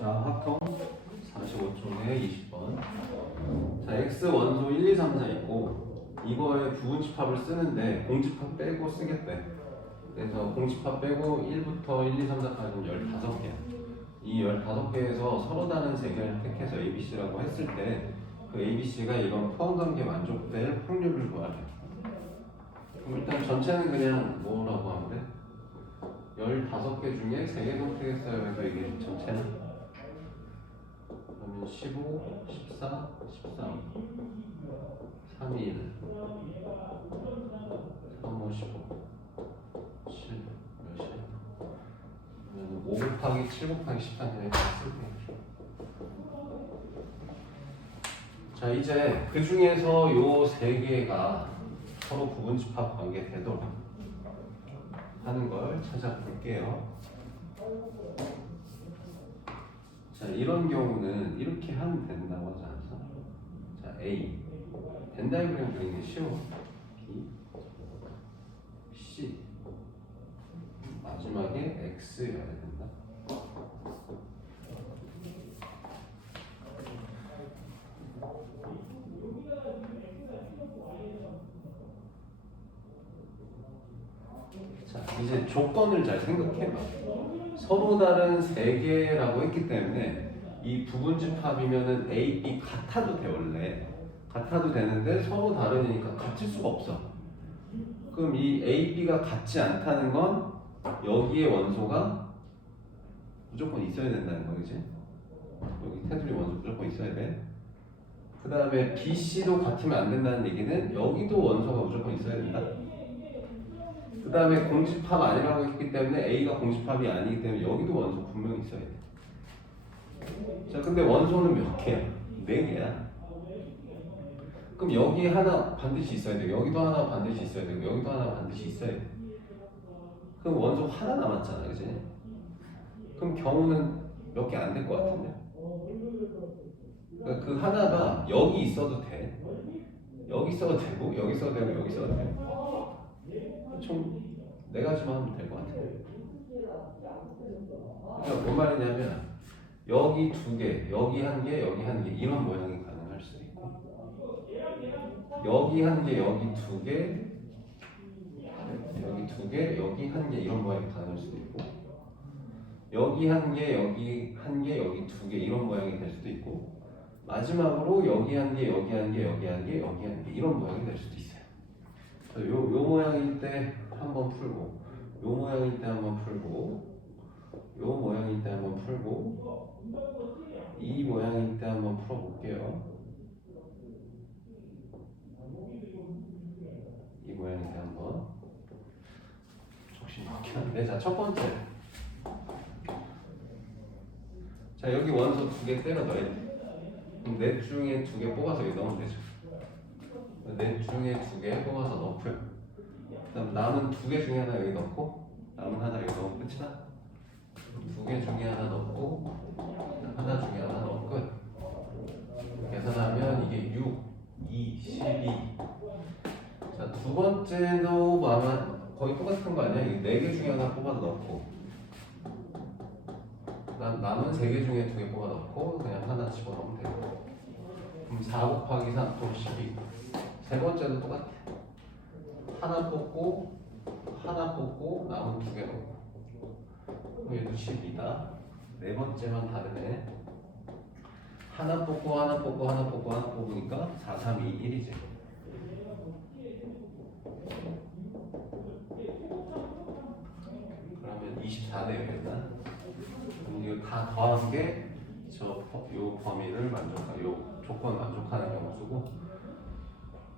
자, 합통 45쪽에 20번. 자, x 원소 1, 2, 3, 4 있고 이거의 부분집합을 쓰는데 공집합 빼고 쓰겠대. 그래서 공집합 빼고 1부터 1, 2, 3, 4까지는 15개. 이 15개에서 서로 다른 세 개를 택해서 ABC라고 했을 때 그 ABC가 이런 포함 관계 만족될 확률을 구하래. 그럼 일단 전체는 그냥 뭐라고 하면 돼? 15개 중에 3개 선택했어요 해서 이게 전체는 그러면 15, 14, 13 3, 2, 1 3, 5, 15 7 몇이야? 그러면 5 곱하기 7 곱하기 14는 이렇게 쓸게 자 이제 그 중에서 요 세 개가 서로 부분집합 관계 되도록 하는 걸 찾아볼게요. 자 이런 경우는 이렇게 하면 된다고 하지 않았어? 자 A 벤다이그램 그리는 게 쉬워. B C 마지막에 X여야 된다. 자, 이제 조건을 잘 생각해봐. 서로 다른 세 개라고 했기 때문에 이 부분 집합이면은 A, B 같아도 돼 원래 같아도 되는데 서로 다르니까 같을 수가 없어. 그럼 이 A, B가 같지 않다는 건 여기에 원소가 무조건 있어야 된다는 거지. 여기 테두리 원소 무조건 있어야 돼. 그 다음에 B, C도 같으면 안 된다는 얘기는 여기도 원소가 무조건 있어야 된다. 그 다음에 공집합 아니라고 했기 때문에 A가 공집합이 아니기 때문에 여기도 원소 분명히 있어야 돼. 자, 근데 원소는 몇 개야? 네 개야. 그럼 여기 하나 반드시 있어야 돼. 여기도 하나 반드시 있어야 되고 여기도 하나 반드시 있어야 돼. 그럼 원소 하나 남았잖아, 그지? 그럼 경우는 몇 개 안 될 것 같은데. 그러니까 그 하나가 여기 있어도 돼. 여기 있어도 되고 여기 있어도 되고 여기 있어도 되고. 총 네 가지만 하면 될 것 같아요. 그러니까 뭔 말이냐면 여기 두 개, 여기 한 개, 여기 한 개 이런 모양이 가능할 수도 있고 여기 한 개, 여기 두 개, 여기 두 개, 여기 한 개 이런 모양이 가능할 수도 있고 여기 한 개, 여기 한 개, 여기 두 개 이런 모양이 될 수도 있고 마지막으로 여기 한 개, 여기 한 개, 여기 한 개, 여기 한 개 이런 모양이 될 수도 있어요. 요, 요 모양일 때 한번 풀고 요 모양일 때 한번 풀고 요 모양일 때 한번 풀고 이 모양일 때 한번 풀어볼게요. 이 모양일 때 한번. 적신 많긴 한데 자첫 번째. 자 여기 원소 두 개 때려 넣어야 돼 그럼 넷 중에 두 개 뽑아서 여기 넣으면 되죠 넷 중에 두 개 뽑아서 넣고요. 그다음 남은 두 개 중에 하나 여기 넣고 남은 하나 여기 넣으면 끝이다. 두 개 중에 하나 넣고 하나 중에 하나 끝. 계산하면 이게 6, 2, 12. 자, 두 번째도 아마 거의 똑같은 거 아니야? 이네개 중에 하나 뽑아서 넣고 그다음 남은 세 개 중에 두 개 뽑아 넣고 그냥 하나 집어넣으면 되고 그럼 4 곱하기 3또 12. 세 번째도 똑같아. 하나 뽑고 하나 뽑고 남은 두개 넣고 그럼 얘도 12다. 네 번째만 다르네. 하나 뽑고 하나 뽑고 하나 뽑고 하나 뽑으니까 4, 3, 2, 1이지. 그러면 24네요 일단. 그럼 이거 다 더한 게 저 요 범위를 만족하, 요 조건 만족하는 경우수고.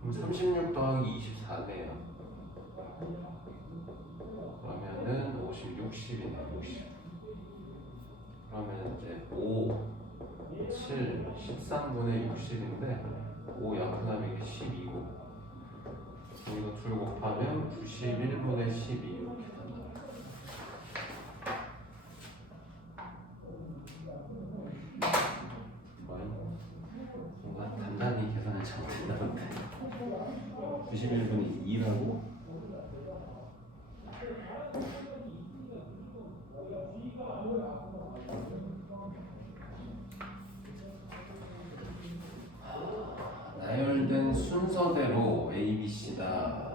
그럼 36 더하기 24네요. 그러면은 50, 60이네, 60. 그러면 이제 5, 7, 13분의 60인데 5 약분하면 이게 12고 이거 둘 곱하면 91분의 12 이렇게 91분이 2라고 아, 나열된 순서대로 ABC다.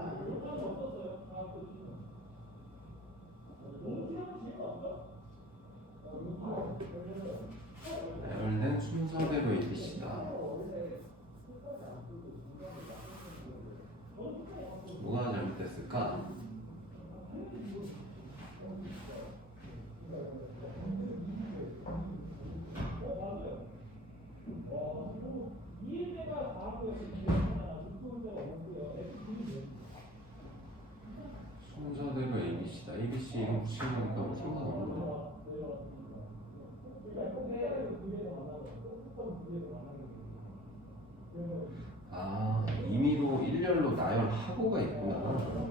아, 임의로 일렬로 나열하고가 있구나.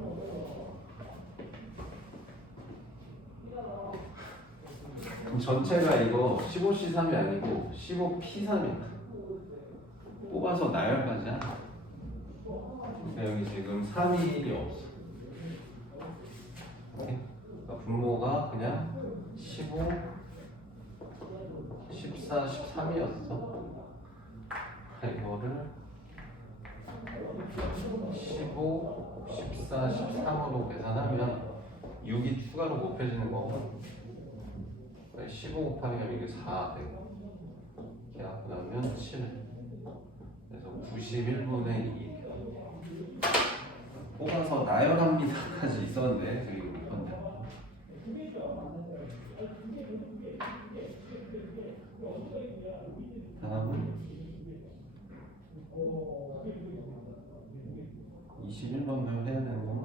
그럼 전체가 이거 15C3이 아니고 15P3이야. 뽑아서 나열까지 하자. 그러니까 여기 지금 3일이 없어. 그러니까 분모가 그냥 15, 14, 13이었어. 이거를 15, 14, 13으로 계산하면 6이 추가로 곱해지는 거고 15 곱하기 하면 이게 4 되고 이렇게 하고 나면 7 그래서 91분의 2 뽑아서 나열합니다까지 있었는데 저기 못 봤네 다음은 21번도 해야 되는 건가?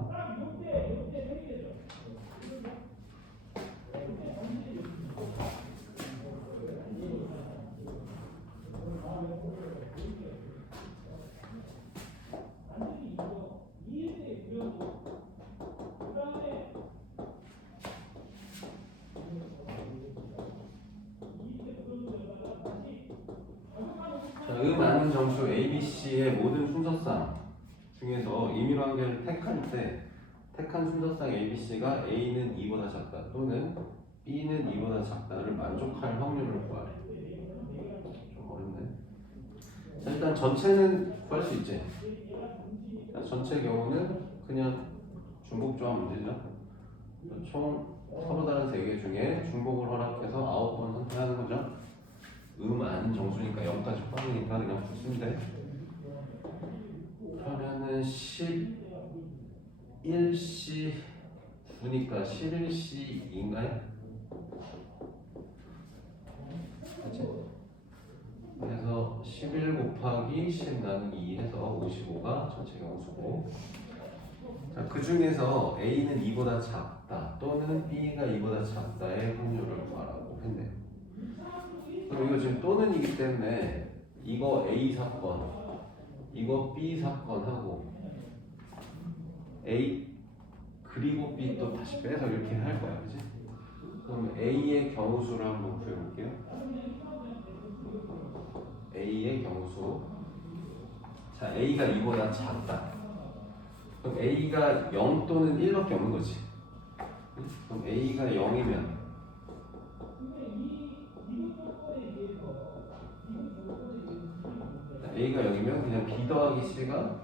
자, 음 아는 정수 ABC의 모든 순서상 중에서 개를 택할 때 택한 순서상 ABC가 A는 2보다 작다 또는 B는 2보다 작다를 만족할 확률을 구하래. 좀 어렵네. 자, 일단 전체는 구할 수 있지. 자, 전체 경우는 그냥 중복 조합 문제죠. 총 서로 다른 세 개 중에 중복을 허락해서 9번 선택하는 거죠. 음 아닌 정수니까 0까지 포함이니까 그냥 붙인데 그러면은 11C 9니까 11C인가요? 그치? 그래서 11 곱하기 10 나누기 2 해서 55가 전체 경수고 자, 그 중에서 A는 2보다 작다 또는 B가 2보다 작다의 확률을 구하라고 했네요 이거 지금 또는 이기 때문에 이거 A 사건, 이거 B 사건 하고 A 그리고 B 또 다시 빼서 이렇게 할 거야, 그지? 그럼 A의 경우수를 한번 구해볼게요. A의 경우수. 자, A가 2보다 작다. 그럼 A가 0 또는 1밖에 없는 거지. 그럼 A가 0이면 A가 0이면 그냥 B 더하기 C가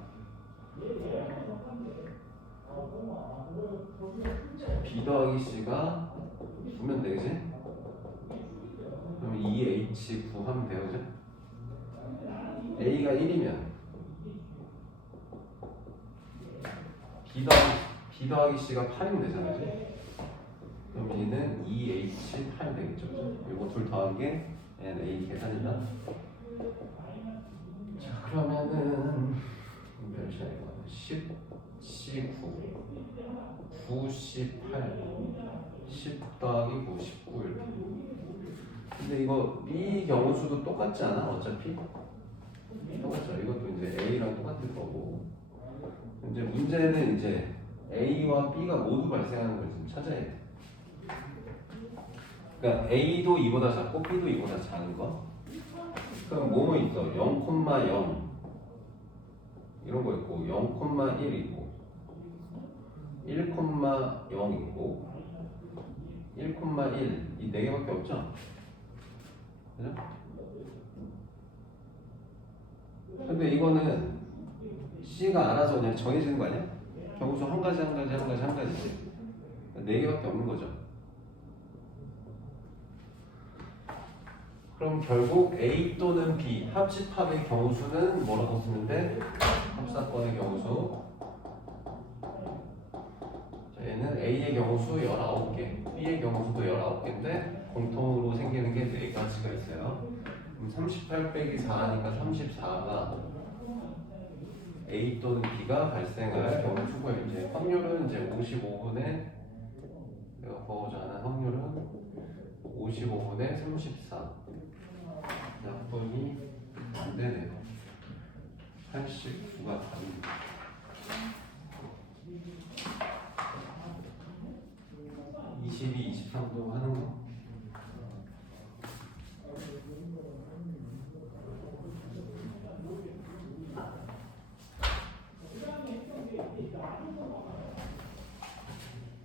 B 더하기 C가 두면 되지? 그럼 2H 구하면 그죠? A가 1이면 B 더하기, B 더하기 C가 8이면 되잖아, 그지? 그럼 얘는 2H 8 되겠죠? 이거 둘 더한 게 A 계산이다. 자 그러면은 몇 시야 이거 10, 19, 9, 18, 10 더하기 9, 19 이렇게. 근데 이거 B 경우수도 똑같지 않아? 어차피? 똑같죠. 이것도 이제 A랑 똑같을 거고. 이제 문제는 이제 A와 B가 모두 발생하는 걸 지금 찾아야 돼. 그러니까 A도 2보다 작고 B도 2보다 작은 거 그럼 뭐뭐 있어? 0,0 이런 거 있고 0,1 있고 1,0 있고 1,1 이 네 개밖에 없죠? 그죠? 근데 이거는 C가 알아서 그냥 정해지는 거 아니야? 경우수 한 가지 한 가지 한 가지 한 가지지. 네 개밖에 없는 거죠. 그럼 결국 A 또는 B 합집합의 경우수는 뭐라고 돼? 합사건의 경우수. 자, 얘는 A의 경우수 19개, B의 경우수도 19개인데 공통으로 생기는 게네 가지가 있어요. 그럼 38 빼기 4니까 34가 A 또는 B가 발생할 경우수고요. 이제 확률은 이제 55분의 내가 보고자 하는 확률은 55분의 34. 약분이 안 되네요. 89가 답입니다. (22, 23도) 하는 거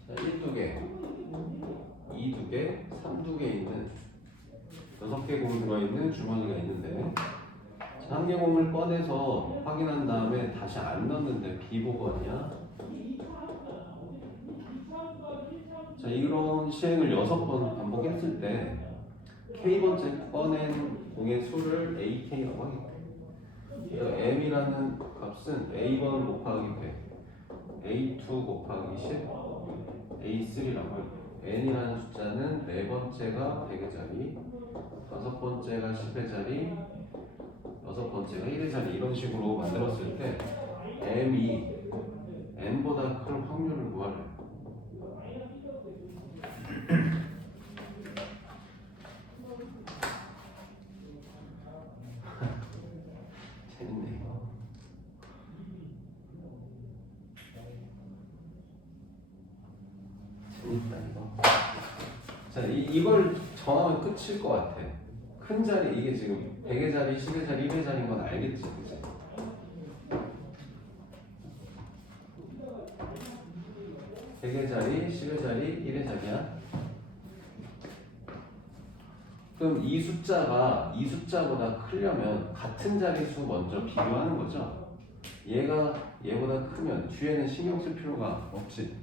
자, 1두 개, 2두 개, 3두개 있는 여섯 개 공이 들어있는 주머니가 있는데 자, 한개 공을 꺼내서 확인한 다음에 다시 안 넣는데 비보건이야. 자 이런 시행을 여섯 번 반복했을 때 K번째 꺼낸 공의 수를 AK라고 하겠대. 그래서 M이라는 값은 A1 곱하기 100, A2 곱하기 10, A3라고 해요. N이라는 숫자는 네 번째가 100의 자리, 다섯 번째가 10의 자리, 여섯 번째가 1의 자리 이런 식으로 만들었을 때 M이 N보다 큰 확률을 구하래. 재밌네 이거. 재밌다 이거. 자, 이, 이걸 정하면 끝일 것 같아. 큰 자리, 이게 지금 100의 자리, 10의 자리, 1의 자리인 건 알겠지, 그치? 백의 자리, 10의 자리, 1의 자리야. 그럼 이 숫자가 이 숫자보다 크려면 같은 자리수 먼저 비교하는 거죠. 얘가 얘보다 크면 뒤에는 신경 쓸 필요가 없지.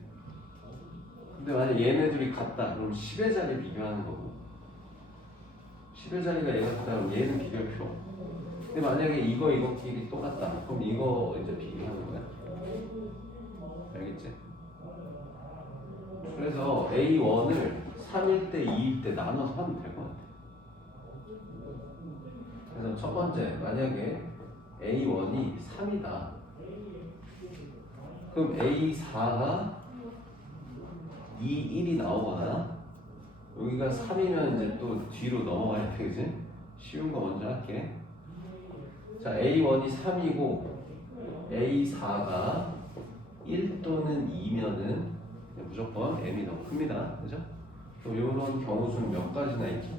근데 만약 얘네들이 같다 그럼 10의 자리 비교하는 거고 10의 자리가 얘가 같다 그럼 얘는 필요 없고 근데 만약에 이거 이거끼리 똑같다. 그럼 이거 이제 비교하는 거야? 알겠지? 그래서 A1을 3일 때 2일 때 나눠서 하면 될 것 같아. 그래서 첫 번째 만약에 A1이 3이다. 그럼 A4가 2, 1이 나오거나 여기가 3이면 이제 또 뒤로 넘어가야 돼, 그지? 쉬운 거 먼저 할게. 자, A1이 3이고 A4가 1 또는 2면은 무조건 M이 더 큽니다. 그죠? 그럼 이런 경우 수는 몇 가지나 있죠?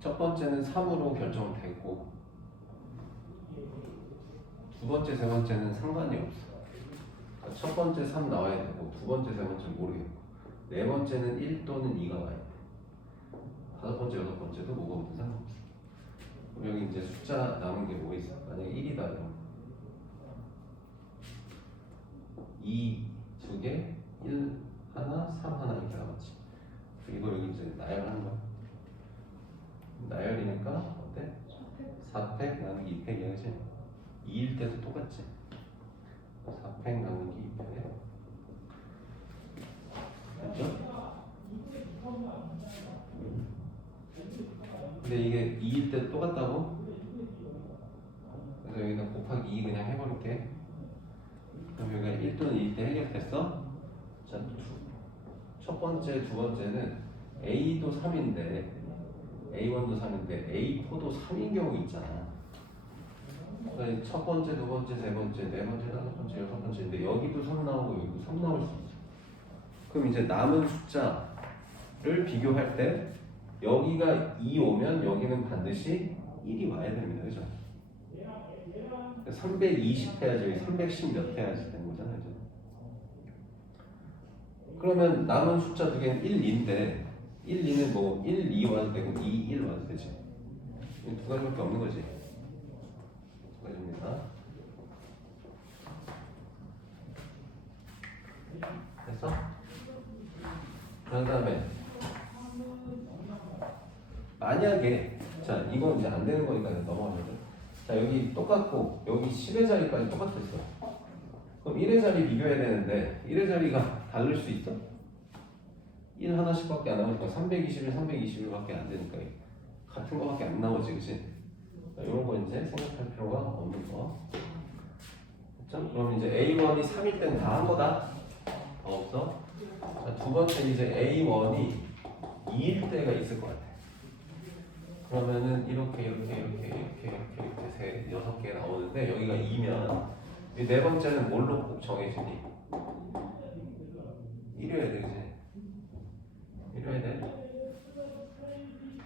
첫 번째는 3으로 결정되고 두 번째, 세 번째는 상관이 없어. 그러니까 첫 번째 3 나와야 되고 두 번째, 세 번째 모르겠고 네 번째는 1 또는 2가 나와야 돼. 다섯 번째, 여섯 번째도 뭐가 없든 상관없어. 그럼 여기 이제 숫자 남은 게 뭐 있어? 만약에 1이다 이러면 2두 개, 1 하나, 3 하나 이렇게 남았지. 이거 여기 이제 나열하는 거야. 나열이니까 어때? 4팩 나누기 2팩이야 그치? 2일 때도 똑같지? 4팩 나누기 2팩 맞죠? 근데 이게 2일 때 똑같다고? 그래서 여기다 곱하기 2 그냥 해버릴게 그럼 여기가 1 또는 2일 때 해결됐어? 자, 두, 첫 번째, 두 번째는 A도 3인데 A1도 3인데 A4도 3인 경우 있잖아. 그러니까 첫 번째, 두 번째, 세 번째, 네 번째, 다섯 번째, 여섯 번째인데 여기도 3 나오고 여기도 3 나올 수 있어. 그럼 이제 남은 숫자를 비교할 때 여기가 2 오면 여기는 반드시 1이 와야 됩니다. 그죠? 320 해야지 여기 310몇 해야지 되는 거잖아요. 그죠? 그러면 남은 숫자 두 개는 1, 2인데 1, 2는 뭐 1, 2 와도 되고 2, 1 와도 되지. 이두 가지밖에 없는 거지. 두 가지입니다. 됐어? 그 다음에 만약에 자 이건 이제 안 되는 거니까 넘어가면 자 여기 똑같고 여기 10의 자리까지 똑같았어 그럼 1의 자리 비교해야 되는데 1의 자리가 다를 수 있어? 1 하나씩밖에 안 나오니까 321, 321밖에 안 되니까 같은 거밖에 안 나오지 그치? 자, 이런 거 이제 생각할 필요가 없는 거 됐죠? 그럼 이제 A1이 3일 때는 다한 거다 더 없어? 자, 두 번째 이제 A1이 2일 때가 있을 것 같아. 그러면은 이렇게 이렇게 이렇게 이렇게 이렇게 이렇게 세 여섯 개 나오는데 여기가 2면 이 네 번째는 뭘로 꼭 정해지니? 1이어야 되지. 1이어야 돼.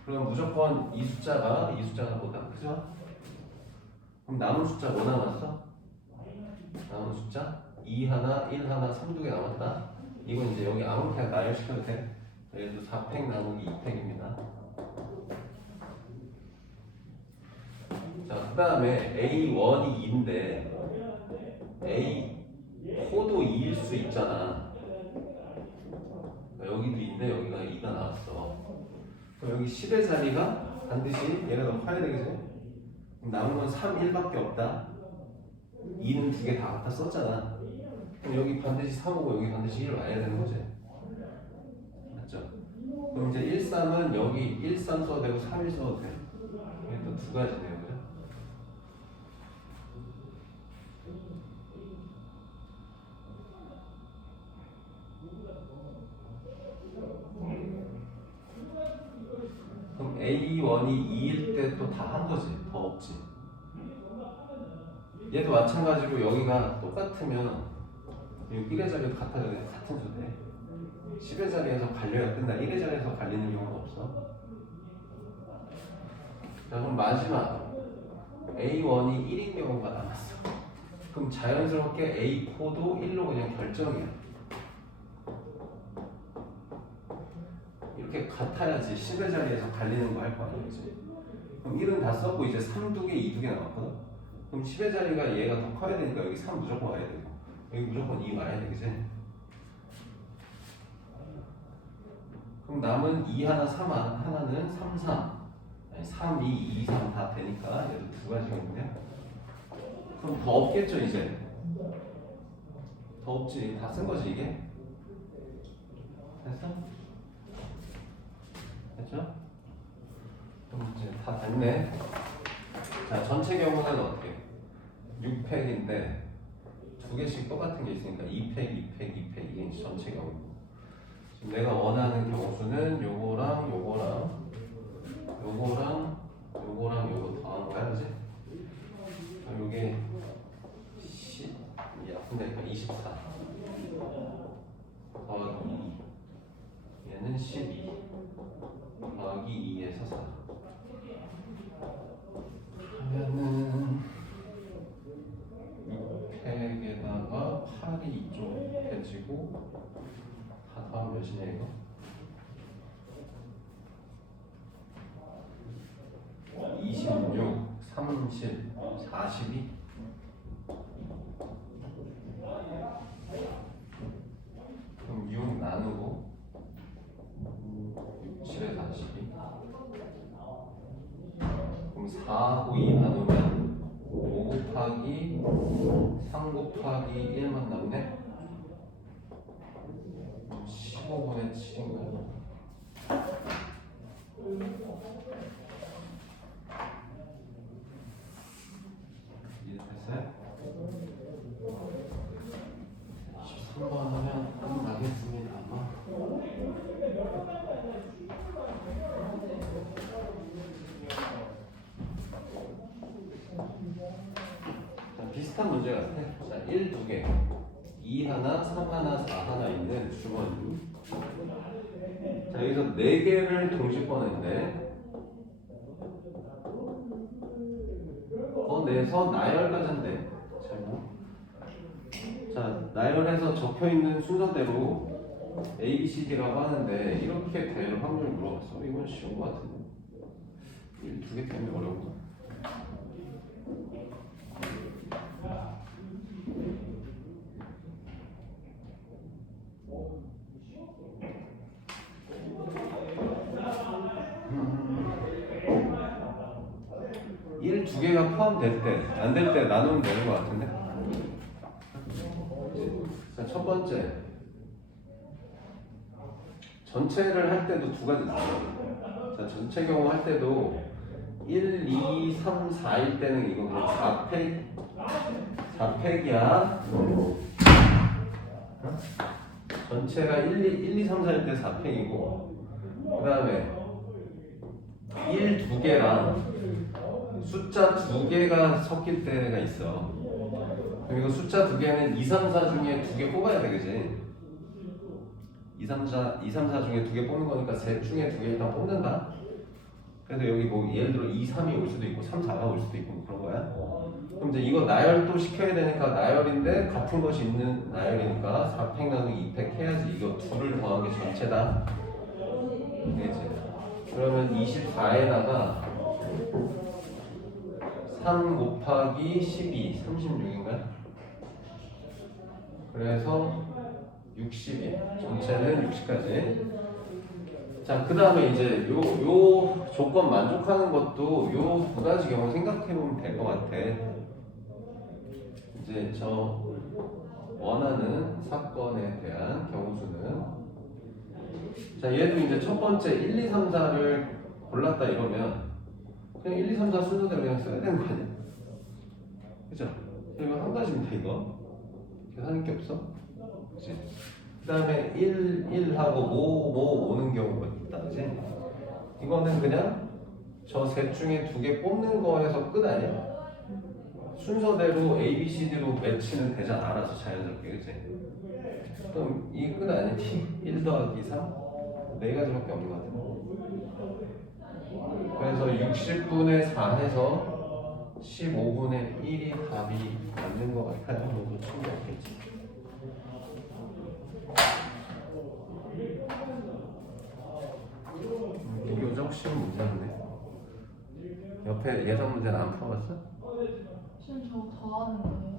그럼 무조건 이 숫자가 이 숫자가 뭐다? 그죠? 그럼 남은 숫자 뭐 남았어? 남은 숫자 2 하나, 1 하나, 3 두 개 남았다. 이건 이제 여기 아무 그냥 나열시켜도 돼. 그래도 4팩 나누기 2팩입니다. 자, 그 다음에 A1이 2인데 A4도 2일 수 있잖아. 여기도 2인데 여기가 2가 나왔어. 그럼 여기 10의 자리가 반드시 얘가 더 커야? 그럼 남은 건 3, 1밖에 없다. 2는 두 개 다 갖다 썼잖아. 그럼 여기 반드시 3오고 여기 반드시 1 와야 되는 거지. 맞죠? 그럼 이제 1, 3은 여기 1, 3 써도 되고 3, 1 써도 돼. 또두 가지네요. 그죠? 그럼 A1이 2일 때 또 다 한 거지. 더 없지. 얘도 마찬가지로 여기가 똑같으면 여기 1의 자리도 같아도 돼. 같은 수대 10의 자리에서 갈려야 끝나 1의 자리에서 갈리는 경우가 없어 자 그럼 마지막 A1이 1인 경우가 남았어 그럼 자연스럽게 A4도 1로 그냥 결정이야 이렇게 같아야지 10의 자리에서 갈리는 거 할 거 아니지 그럼 1은 다 썼고 이제 3 두 개, 2 두 개 남았거든? 그럼 10의 자리가 얘가 더 커야 되니까 여기 3 무조건 와야 되고 여기 무조건 2 와야 되겠지 그럼 남은 2 하나, 3 하나, 하나는 3, 3 아니, 3, 2, 2, 3 다 되니까 얘도 두 있네 그럼 더 없겠죠 이제? 더 없지. 다 쓴 거지 이게? 됐어? 됐죠? 이제 다 됐네. 자 전체 경우는 어떻게 6팩인데 두 개씩 똑같은 게 있으니까 2팩, 2팩, 2팩 이게 전체 경우고 지금 내가 원하는 경우수는 요거랑 요거랑 요거랑 요거랑 요거 더한 거야 그지? 그럼 요게 10, 야 근데 이거 24 더하기 2 얘는 12 더하기 2에서 4 하면은 6팩에다가 8이 이쪽 해지고 다 더하면 몇이냐 이거? 4 구입하면 5 곱하기 3 곱하기 1만 남네? 15분의 7인가요? 자, 여기서 4개를 동시 꺼냈는데 꺼내서 나열까지인데 자, 나열해서 적혀 있는 순서대로 A, B, C, D라고 하는데 이렇게 될 확률 물어봤어. 이건 쉬운 것 같은데. 두 개 때문에 어려운가? 일 두 개가 포함될 때, 안 될 때 나누면 되는 것 같은데? 자, 첫 번째. 전체를 할 때도 두 가지 나와요. 자, 전체 경우 할 때도 1, 2, 3, 4일 때는 이거 4팩, 4팩이야. 전체가 1, 2, 1, 2, 3, 4일 때 4팩이고, 그 다음에 1, 두 개랑 숫자 두 개가 섞일 때가 있어. 이거 숫자 두 개는 2, 3, 4 중에 두 개 뽑아야 되겠지? 2, 3, 4, 2, 3, 4 중에 두 개 뽑는 거니까 셋 중에 두 개 일단 뽑는다. 그래서 여기 뭐 예를 들어 2, 3이 올 수도 있고 3, 4가 올 수도 있고 뭐 그런 거야. 그럼 이제 이거 나열도 시켜야 되니까 나열인데 같은 것이 있는 나열이니까 4팩 나누기 2팩 해야지 이거 둘을 더한 게 전체다. 되겠지? 그러면 24에다가 3 곱하기 12, 36인가요? 그래서 60이 전체는 60까지. 자, 그 다음에 이제 요, 요 조건 만족하는 것도 요 두 가지 경우 생각해 보면 될 것 같아. 이제 저 원하는 사건에 대한 경우수는 자, 얘도 이제 첫 번째 1, 2, 3, 4를 골랐다 이러면 그냥 1, 2, 3, 4 순서대로 그냥 써야 되는 거 아니야? 그죠? 이거 한돼 이거 계산할 게 없어? 그치? 그 다음에 1, 1하고 5, 5 오는 경우가 있다 그지? 이거는 그냥 저 셋 중에 두 개 뽑는 거에서 끝 아니야? 순서대로 A, B, C, D로 매치는 되잖아 알아서 자연스럽게 그치? 그럼 이끝 아니지? 1 더하기 3? 네 가지밖에 없는 것 같아 그래서 60분의 4 해서 15분의 1이 답이 맞는 것 같아요. 게 없겠지. 음, 이게 요즘 쉬운 문제인데. 옆에 예상 문제는 안 풀어봤어? 지금 저 더하는 거예요.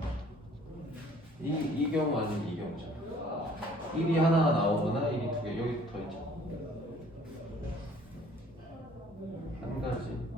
이, 이 경우 아니면 이 경우죠. 1이 하나가 나오거나 1이 두 개, 여기 더 있죠. 3가지.